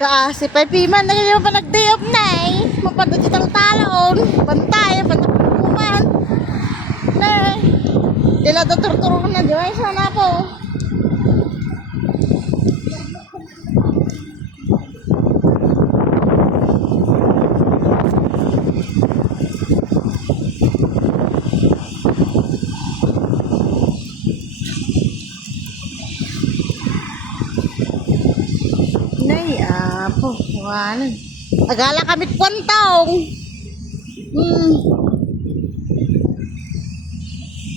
Kasi Piman na ganyan pa nag-day off na eh. Mapadod sa talon. Pantay, pantay na eh. Dila tutur-turun na di ay sana po. Nay, apo, wala. Agala kamit puntong.